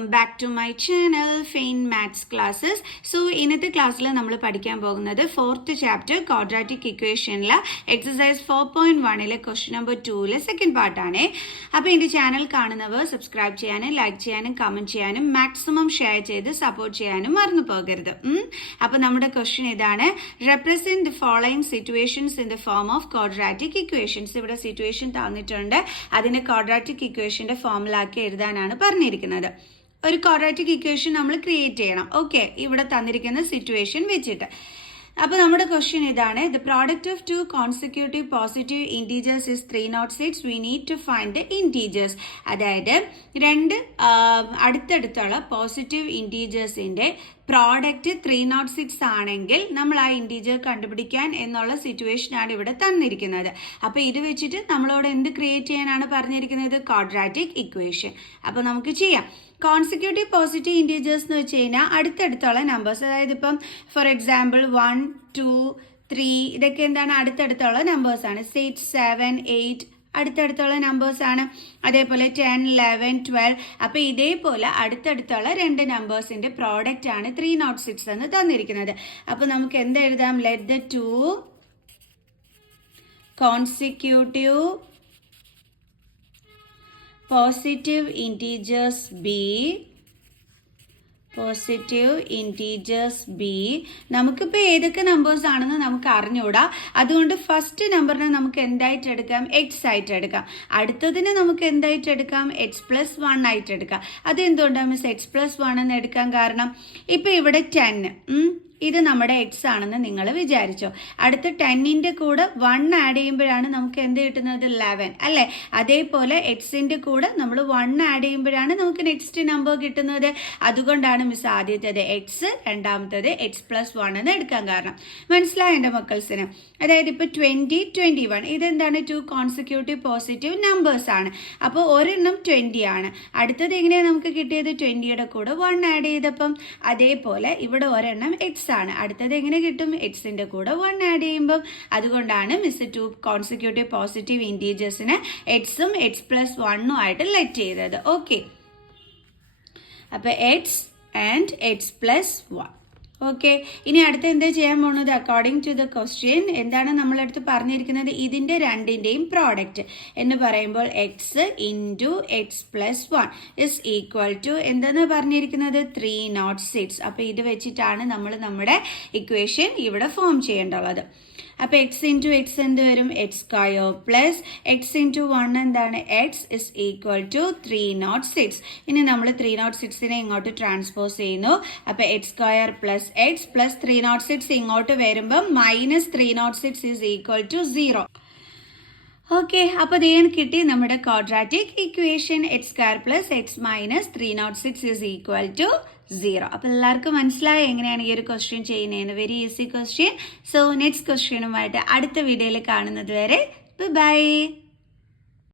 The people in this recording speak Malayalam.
Welcome back to my channel fine maths classes. So ഇന്നത്തെ ക്ലാസ്സിൽ നമ്മൾ പഠിക്കാൻ പോകുന്നത് 4th ചാപ്റ്റർ ക്വാഡ്രാറ്റിക് ഇക്വേഷനിലെ എക്സസൈസ് 4.1 ക്വസ്റ്റ്യൻ നമ്പർ 2 സെക്കൻഡ് പാർട്ടാണ്. അപ്പോൾ എൻ്റെ ചാനൽ കാണുന്നവർ സബ്സ്ക്രൈബ് ചെയ്യാനും ലൈക്ക് ചെയ്യാനും കമൻറ്റ് ചെയ്യാനും മാക്സിമം ഷെയർ ചെയ്ത് സപ്പോർട്ട് ചെയ്യാനും മറന്നു പോകരുത്. അപ്പോൾ നമ്മുടെ ക്വസ്റ്റ്യൻ ഇതാണ്: represent the following situations in the form of quadratic equations. ഇവിടെ സിറ്റുവേഷൻ തന്നിട്ടുണ്ട്, അതിനെ ക്വാഡ്രാറ്റിക് ഇക്വേഷന്റെ ഫോമിലാക്കി എഴുതാനാണ് പറഞ്ഞിരിക്കുന്നത്. ഒരു ക്വാഡ്രാറ്റിക് ഇക്വേഷൻ നമ്മൾ ക്രിയേറ്റ് ചെയ്യണം. ഓക്കെ, ഇവിടെ തന്നിരിക്കുന്ന സിറ്റുവേഷൻ വെച്ചിട്ട്. അപ്പോൾ നമ്മുടെ ക്വസ്റ്റ്യൻ ഇതാണ്: the product of two consecutive positive integers is 306. We need to find the integers. അതായത് രണ്ട് അടുത്തടുത്തുള്ള പോസിറ്റീവ് ഇൻറ്റീജേഴ്സിന്റെ പ്രോഡക്റ്റ് 306 ആണെങ്കിൽ നമ്മൾ ആ ഇൻറ്റീജർ കണ്ടുപിടിക്കാൻ എന്നുള്ള സിറ്റുവേഷനാണ് ഇവിടെ തന്നിരിക്കുന്നത്. അപ്പോൾ ഇത് വെച്ചിട്ട് നമ്മളോട് എന്ത് ക്രിയേറ്റ് ചെയ്യാനാണ് പറഞ്ഞിരിക്കുന്നത്? Quadratic equation. അപ്പോൾ നമുക്ക് ചെയ്യാം. കോൺസിക്യൂട്ടീവ് പോസിറ്റീവ് ഇൻറ്റീജേഴ്സ് എന്ന് വെച്ച് കഴിഞ്ഞാൽ അടുത്തടുത്തുള്ള നമ്പേഴ്സ്. അതായത് ഇപ്പം ഫോർ എക്സാമ്പിൾ 1, 2, 3 ഇതൊക്കെ എന്താണ്? അടുത്തടുത്തുള്ള നമ്പേഴ്സാണ്. 6, 7, 8 അടുത്തടുത്തുള്ള നമ്പേഴ്സ് ആണ്. അതേപോലെ 10, 11, 12. അപ്പോൾ ഇതേപോലെ അടുത്തടുത്തുള്ള രണ്ട് നമ്പേഴ്സിന്റെ പ്രോഡക്റ്റ് ആണ് 306 എന്ന് തന്നിരിക്കുന്നത്. അപ്പോൾ നമുക്ക് എന്ത് എഴുതാം? Let the two consecutive positive integers be നമുക്കിപ്പോൾ ഏതൊക്കെ നമ്പേഴ്സ് ആണെന്ന് നമുക്ക് അറിഞ്ഞുകൂടാ. അതുകൊണ്ട് ഫസ്റ്റ് നമ്പറിനെ നമുക്ക് എന്തായിട്ട് എടുക്കാം? എക്സ് ആയിട്ട് എടുക്കാം. അടുത്തതിന് നമുക്ക് എന്തായിട്ട് എടുക്കാം? x+1 ആയിട്ട് എടുക്കാം. അതെന്തുകൊണ്ടാണ് മിസ് x+1 എന്ന് എടുക്കാൻ കാരണം? ഇപ്പം ഇവിടെ 10 ഇത് നമ്മുടെ എക്സ് ആണെന്ന് നിങ്ങൾ വിചാരിച്ചോ. അടുത്ത 10ന്റെ കൂടെ 1 ആഡ് ചെയ്യുമ്പോഴാണ് നമുക്ക് എന്ത് കിട്ടുന്നത്? 11 അല്ലേ? അതേപോലെ എക്സിന്റെ കൂടെ നമ്മൾ 1 ആഡ് ചെയ്യുമ്പോഴാണ് നമുക്ക് നെക്സ്റ്റ് നമ്പർ കിട്ടുന്നത്. അതുകൊണ്ടാണ് മിസ് ആദ്യത്തേത് എക്സ്, രണ്ടാമത്തേത് x+1 എന്ന് എടുക്കാൻ കാരണം. മനസ്സിലായ എൻ്റെ മക്കൾസിന്? അതായത് ഇപ്പോൾ 20, 21 ഇതെന്താണ്? 2 കോൺസിക്യൂട്ടീവ് പോസിറ്റീവ് നമ്പേഴ്സ് ആണ്. അപ്പോൾ ഒരെണ്ണം 20 ആണ്. അടുത്തത് എങ്ങനെയാണ് നമുക്ക് കിട്ടിയത്? 20യുടെ കൂടെ 1 ആഡ് ചെയ്തപ്പം. അതേപോലെ ഇവിടെ ഒരെണ്ണം എക്സ് ആണ്. അടുത്തത് എങ്ങനെ കിട്ടും? എക്സിന്റെ കൂടെ 1 ആഡ് ചെയ്യുമ്പോൾ. അതുകൊണ്ടാണ് മിസ് 2 കോൺസിക്യൂട്ടീവ് പോസിറ്റീവ് ഇൻറ്റീജേഴ്സിന് എക്സും x+1 ആയിട്ട് ലെറ്റ് ചെയ്തത്. ഓക്കെ, അപ്പൊ എക്സ് ആൻഡ് x+1. ഓക്കെ, ഇനി അടുത്ത് എന്താ ചെയ്യാൻ പോകുന്നത്? അക്കോർഡിംഗ് ടു ദ ക്വസ്റ്റ്യൻ എന്താണ് നമ്മളടുത്ത് പറഞ്ഞിരിക്കുന്നത്? ഇതിന്റെ രണ്ടിന്റെയും പ്രോഡക്റ്റ് എന്ന് പറയുമ്പോൾ x into x+1 is equal to എന്തെന്ന് പറഞ്ഞിരിക്കുന്നത്? 306. അപ്പോൾ ഇത് വെച്ചിട്ടാണ് നമ്മൾ നമ്മുടെ ഇക്വേഷൻ ഇവിടെ ഫോം ചെയ്യേണ്ടുള്ളത്. അപ്പോൾ എക്സ് ഇൻറ്റു എക്സ് എന്ത് വരും? x² പ്ലസ് എക്സ് ഇൻറ്റു 1 എന്താണ്? X is equal to 306. ഇനി നമ്മൾ 306നെ ഇങ്ങോട്ട് ട്രാൻസ്പോസ് ചെയ്യുന്നു. അപ്പോൾ x² പ്ലസ് എക്സ് പ്ലസ് 306 ഇങ്ങോട്ട് വരുമ്പം -306 ഈസ് ഈക്വൽ ടു 0. ഓക്കെ, അപ്പോൾ ഇതാണ് കിട്ടി നമ്മുടെ quadratic equation. x² plus x minus 306 is equal to 0. അപ്പോൾ എല്ലാവർക്കും മനസ്സിലായി എങ്ങനെയാണ് ഈ ഒരു ക്വസ്റ്റ്യൻ ചെയ്യുന്നതെന്ന്? Very easy question. So next ക്വസ്റ്റ്യനുമായിട്ട് അടുത്ത വീഡിയോയിൽ കാണുന്നത് വരെ ബൈ.